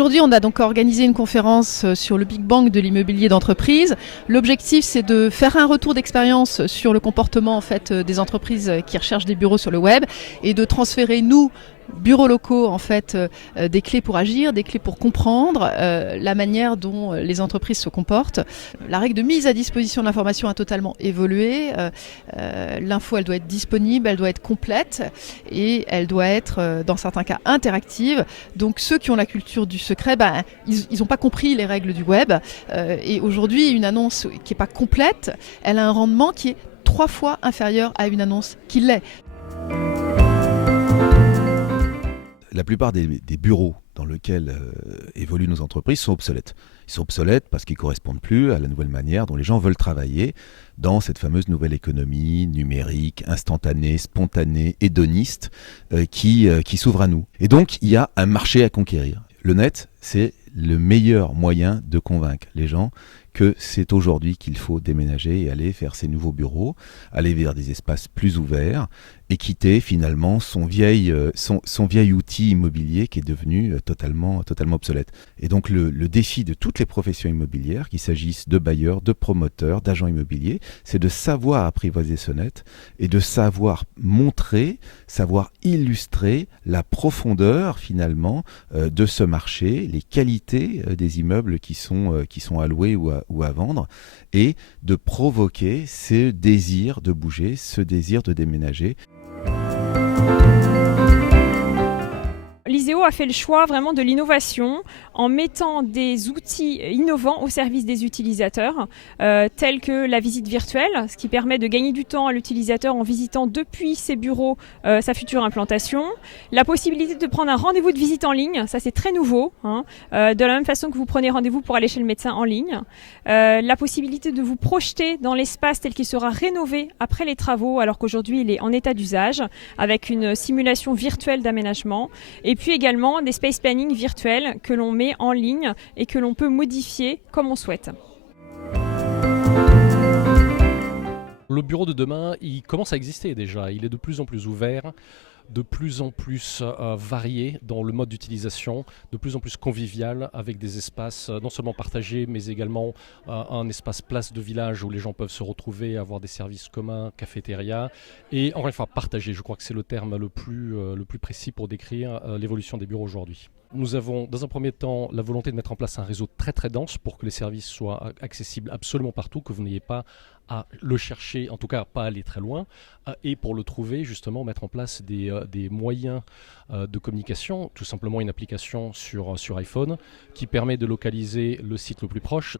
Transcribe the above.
Aujourd'hui, on a donc organisé une conférence sur le Big Bang de l'immobilier d'entreprise. L'objectif, c'est de faire un retour d'expérience sur le comportement en fait, des entreprises qui recherchent des bureaux sur le web et de transférer, nous, bureaux locaux, en fait, des clés pour agir, des clés pour comprendre la manière dont les entreprises se comportent. La règle de mise à disposition de l'information a totalement évolué. L'info, elle doit être disponible, elle doit être complète et elle doit être, dans certains cas, interactive. Donc ceux qui ont la culture du secret, ils n'ont pas compris les règles du web. Et aujourd'hui, une annonce qui n'est pas complète, elle a un rendement qui est 3 fois inférieur à une annonce qui l'est. La plupart des bureaux dans lesquels évoluent nos entreprises sont obsolètes. Ils sont obsolètes parce qu'ils ne correspondent plus à la nouvelle manière dont les gens veulent travailler dans cette fameuse nouvelle économie numérique, instantanée, spontanée, hédoniste qui s'ouvre à nous. Et donc, il y a un marché à conquérir. Le net, c'est le meilleur moyen de convaincre les gens que c'est aujourd'hui qu'il faut déménager et aller faire ses nouveaux bureaux, aller vers des espaces plus ouverts et quitter finalement son vieil outil immobilier qui est devenu totalement obsolète. Et donc le défi de toutes les professions immobilières, qu'il s'agisse de bailleurs, de promoteurs, d'agents immobiliers, c'est de savoir apprivoiser ce net et de savoir montrer, savoir illustrer la profondeur finalement de ce marché, les qualités des immeubles qui sont à louer ou à vendre, et de provoquer ce désir de bouger, ce désir de déménager. L'Iseo a fait le choix vraiment de l'innovation en mettant des outils innovants au service des utilisateurs, tels que la visite virtuelle, ce qui permet de gagner du temps à l'utilisateur en visitant depuis ses bureaux sa future implantation. La possibilité de prendre un rendez-vous de visite en ligne, ça c'est très nouveau, de la même façon que vous prenez rendez-vous pour aller chez le médecin en ligne. La possibilité de vous projeter dans l'espace tel qu'il sera rénové après les travaux, alors qu'aujourd'hui il est en état d'usage, avec une simulation virtuelle d'aménagement. Et puis également des space planning virtuels que l'on met en ligne et que l'on peut modifier comme on souhaite. Le bureau de demain, il commence à exister déjà. Il est de plus en plus ouvert, de plus en plus varié dans le mode d'utilisation, de plus en plus convivial, avec des espaces non seulement partagés, mais également un espace place de village où les gens peuvent se retrouver, avoir des services communs, cafétéria, et encore une fois partagé. Je crois que c'est le terme le plus précis pour décrire l'évolution des bureaux aujourd'hui. Nous avons dans un premier temps la volonté de mettre en place un réseau très très dense pour que les services soient accessibles absolument partout, que vous n'ayez pas à le chercher, en tout cas pas aller très loin, et pour le trouver justement mettre en place des moyens de communication, tout simplement une application sur iPhone qui permet de localiser le site le plus proche.